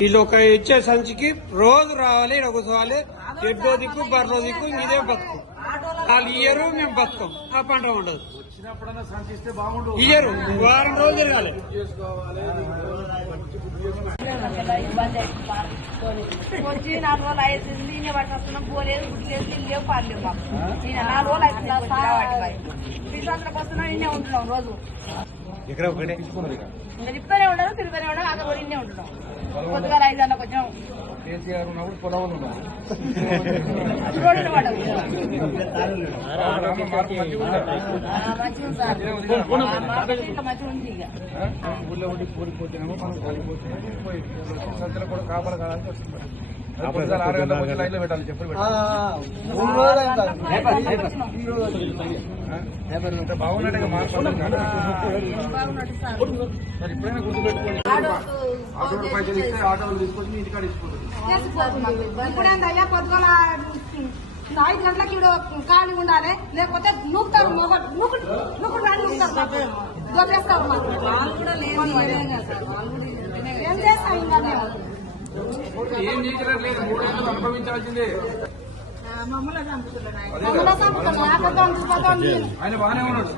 వీళ్ళు ఒక ఇచ్చే సంచికి రోజు రావాలి, ఇక్కడ కూర్చోవాలి. ఎడ్డో దిక్కు బర్రో దిక్కు ఇదే బతుకు. వాళ్ళు ఇయ్యరు, మేము బతుకం. ఆ పంట ఉండదు. ఇయ్యరు, వారం రోజులు తిరగాలి. వచ్చి 4 రోజులు అవుతుంది. నేనే పట్టుకొస్తున్నాం. పోలేదు, గుడ్లేదు, తినలేవు, పాడలేవు. మాకు నేను 4 రోజులు అవుతుంది. శ్రీశాంతకు వస్తున్నాం. నిన్నే ఉంటున్నాం రోజు. ఇంకా తిప్పుతూనే ఉండదు, తిరుగుతూనే ఉండదు. అక్కడ కూడా నిన్నే ఉంటున్నాం. కొద్దిగా 5 గంటలకు వచ్చాం. రోడ్డు పడవు. మంచిగా సార్, ఇంకా మంచిగా ఉంది. ఇక ఊళ్ళో ఉండి కూలిపోతున్నాము, మనం కూలిపోతున్నాము. కూడా కాపలు కావాలని వస్తుంది. 6 గంటల వచ్చి లైన్లో పెట్టాలి. చెప్పులు బాగున్నట్టుగా మాట్లాడుతుంది. ఇప్పుడైనా గుర్తుపెట్టుకోండి. ఆటోలు పైసలు ఇస్తే ఆటోలు తీసుకొచ్చి ఇంటికాడ ఇచ్చిపోతుంది. ఇప్పుడేందయ్యా పొద్దుగల 5 గంటలకి ఇప్పుడు ఖాళీ ఉండాలి. లేకపోతే నూకుతారు, నూకుడు రాని నూకుతారు, దొరికేస్తారు. ఏం చేస్తాం ఇంకా ఏం చేయలేదు. 3 ఏళ్ళు అనుభవించాల్సిందే. మమ్మల్ని చంపుతున్నారు. ఆయన బాగానే ఉన్నాడు.